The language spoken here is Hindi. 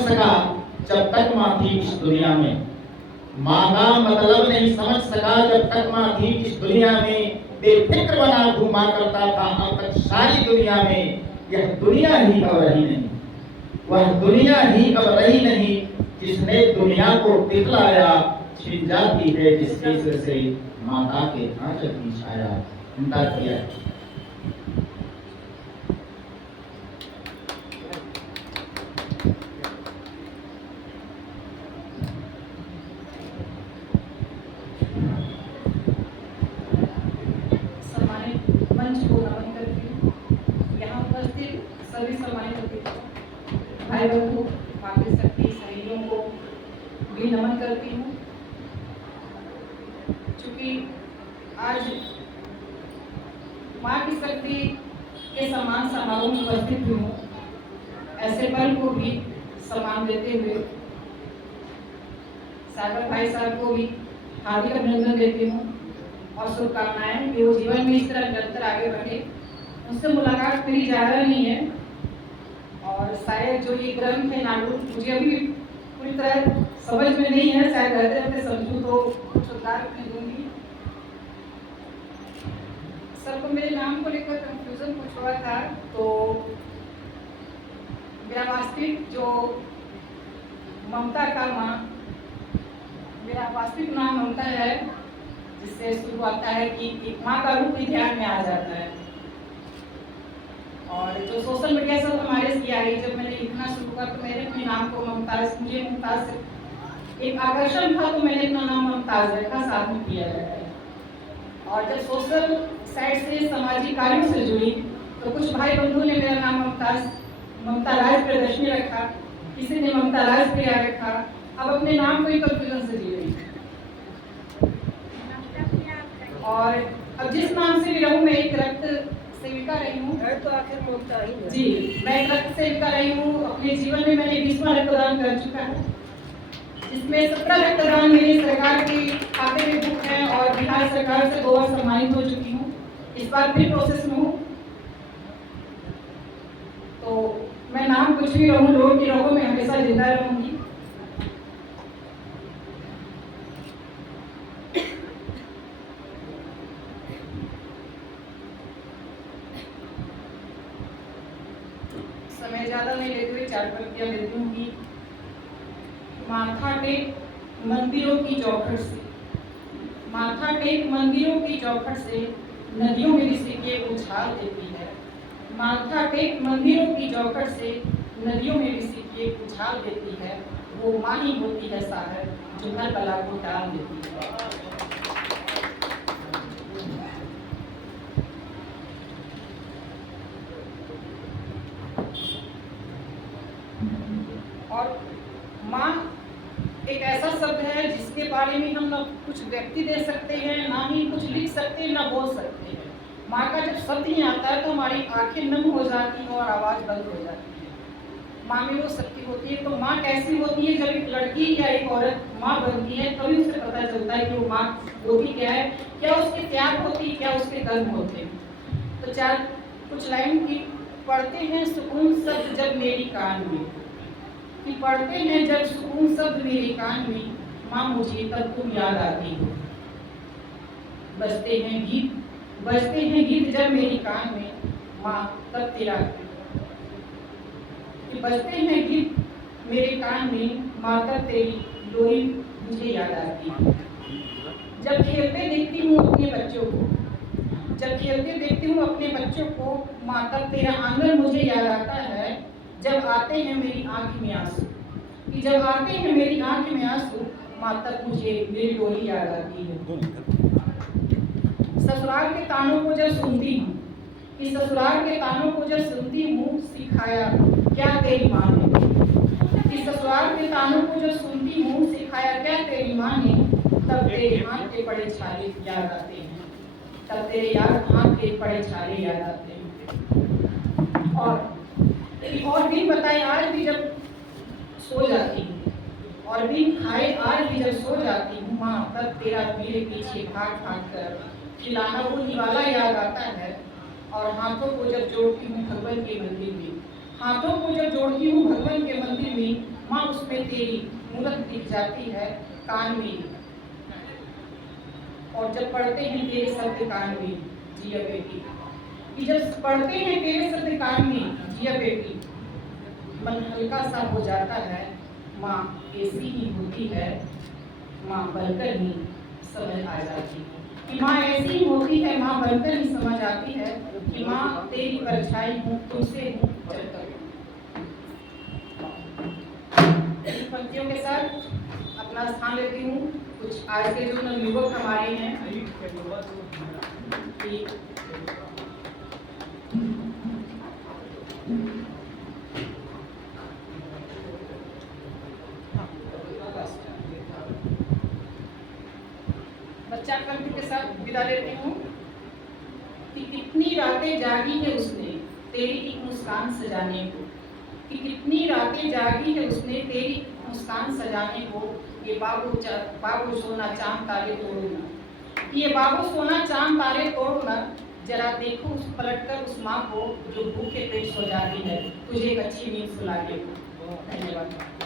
सका जब तक माँ थी इस दुनिया में, माँ का मतलब नहीं समझ सका जब तक माँ थी इस दुनिया में। बेफिक्र बना घूमा करता था अब तक सारी दुनिया में। यह दुनिया ही अब रही नहीं, वह दुनिया ही अब रही नहीं, जिसने दुनिया को दिखलाया। छिन जाती है जिस केसर से माता के आंचल की छाया। उनका किया मंच को नमन करती हूँ। यहाँ उपस्थित सभी सम्मानित अतिथियों, भाई बंधु, बाकी शक्ति सहेलियों को भी नमन करती हूँ। चूँकि आज माँ की शक्ति के सम्मान समारोह में उपस्थित हुई हूँ, ऐसे पल को भी सम्मान देते हुए सागर भाई साहब को भी हार्दिक अभिनंदन देती हूँ और शुभकामनाएं कि वो जीवन में इस तरह निरंतर आगे बढ़े। उनसे मुलाकात मेरी ज़्यादा नहीं है और शायद जो ये ग्रंथ है नाटक मुझे अभी पूरी तरह समझ में नहीं है, शायद रहते रहते समझूँ तो कुछ उदार में दूंगी। सबको मेरे नाम को लेकर कंफ्यूजन कुछ हुआ था, तो मेरा वास्तविक जो ममता का माँ, मेरा वास्तविक नाम ममता है, जिससे शुरू आता है कि एक माँ का रूप भी ध्यान में आ जाता है। और जो सोशल मीडिया से हमारे इसकी आई, जब मैंने लिखना शुरू किया तो मैंने अपने नाम को मुमताज, मुझे मुमताज से एक आकर्षण था तो मैंने अपना नाम मुमताज रखा, साथ में किया जाता है। और जब सोशल साइट से सामाजिक कार्यों से जुड़ी तो कुछ भाई बंधुओं ने मेरा नाम ममता राज प्रदर्शनी रखा, किसी ने ममता राज प्रिया रखा। अब अपने नाम को ही कंफ्यूजन से जी रही है। और अब जिस नाम से भी रहूं, मैं एक रक्त सेविका रही हूँ, तो आखिर ममता ही है। जी, मैं एक रक्त सेविका रही हूँ। अपने जीवन में मैंने 20वां रक्तदान कर चुका है, जिसमें 17 रक्तदान मेरी सरकार के खाते में बुक है और बिहार सरकार से 2 बार सम्मानित हो चुकी हूँ। इस बार फिर प्रोसेस में हूँ। तो मैं नाम कुछ भी रहूँ, लोगों की रोगों में हमेशा जिंदा रहूंगी। समय ज्यादा नहीं लेते हुए 4 पंक्तियां देती हूँ कि माथा टेक मंदिरों की चौखट से, माथा टेक मंदिरों की चौखट से नदियों में ऋषि के उछाल देती है। माथा टेक मंदिरों की चौखट से नदियों में ऋषि के उछाल देती है। वो माँ ही होती है साहब जो हर बला को टाल देती है। और माँ एक ऐसा शब्द है जिसके बारे में हम ना कुछ व्यक्ति दे सकते हैं, ना ही कुछ लिख सकते हैं, ना बोल सकते हैं। माँ का जब शब्द ही आता है तो हमारी आंखें नम हो जाती हैं और आवाज़ बंद हो जाती है। माँ में वो शक्ति होती है। तो माँ कैसी होती है? जब एक लड़की या एक औरत माँ बनती है तभी उसे पता चलता है कि वो माँ होती क्या है, क्या उसके त्याग होती है, क्या उसके कर्म होते हैं। तो 4 कुछ लाइन की पढ़ते हैं सुकून शब्द जब मेरी कान में, कि पढ़ते हैं जब सुकून शब्द मेरे कान में, माँ मुझे तब तुम याद आती हो। बजते हैं गीत जब मेरी कान में, माँ तब तेरा, कि बजते हैं गीत मेरे कान में, माँ तब तेरी डोरी मुझे याद आती है। जब खेलते देखती हूँ अपने बच्चों को, जब खेलते देखती हूँ अपने बच्चों को, माँ तब तेरा आंगन मुझे याद आता है। जब आते हैं मेरी आंख में आंसू, कि जब आते हैं मेरी आंख में आंसू, माँ तब मुझे मेरी डोली याद आती है। ससुराल के तानों को जब सुनती हूँ, कि ससुराल के तानों को जब सुनती हूँ, सिखाया क्या तेरी माँ ने, कि ससुराल के तानों को जब सुनती हूँ, सिखाया क्या तेरी माँ ने, तब तेरे हाथ के पड़े छाले याद आते हैं, तब तेरे हाथ के पड़े छाले याद आते हैं। और दिन बताए आज भी जब सो जाती हूँ, और दिन खाए आज भी जब सो जाती हूँ, माँ तब तेरा मेरे पीछे भाग भाग कर खिलाना वो निवाला याद आता है। और हाथों को जब जोड़ती हूँ भगवान के मंदिर में, हाथों को जब जोड़ती हूँ भगवान के मंदिर में, उसमें तेरी मूरत दिख जाती है कान में, और जब पढ़ते हैं तेरे शब्द कान में जिया बेटी, कि जब पढ़ते हैं तेरे शब्द कान में जिया बेटी, मन हल्का सा हो जाता है, माँ ऐसी ही होती है, माँ बनकर ही समझ आ जाती है, कि माँ ऐसी ही होती है, माँ बनकर ही समझ आती है कि माँ तेरी परछाई हूँ, तुमसे हूँ जब तक। इन पंक्तियों के साथ अपना स्थान लेती हूँ। कुछ आज के जो नवयुवक हमारे हैं कि बच्चा पंक्ति के साथ विदा लेती हूँ कि कितनी रातें जागी है उसने तेरी एक मुस्कान सजाने को, कि कितनी रातें जागी है उसने तेरी मुस्कान सजाने को, ये बाबू सोना चांद तारे तोड़ो ना, ये बाबू सोना चांद तारे तोड़ो ना, जरा देखो उस पलटकर उस माँ को जो भूखे पेट सो जाती है, तुझे एक अच्छी नींद सुलाने को। धन्यवाद।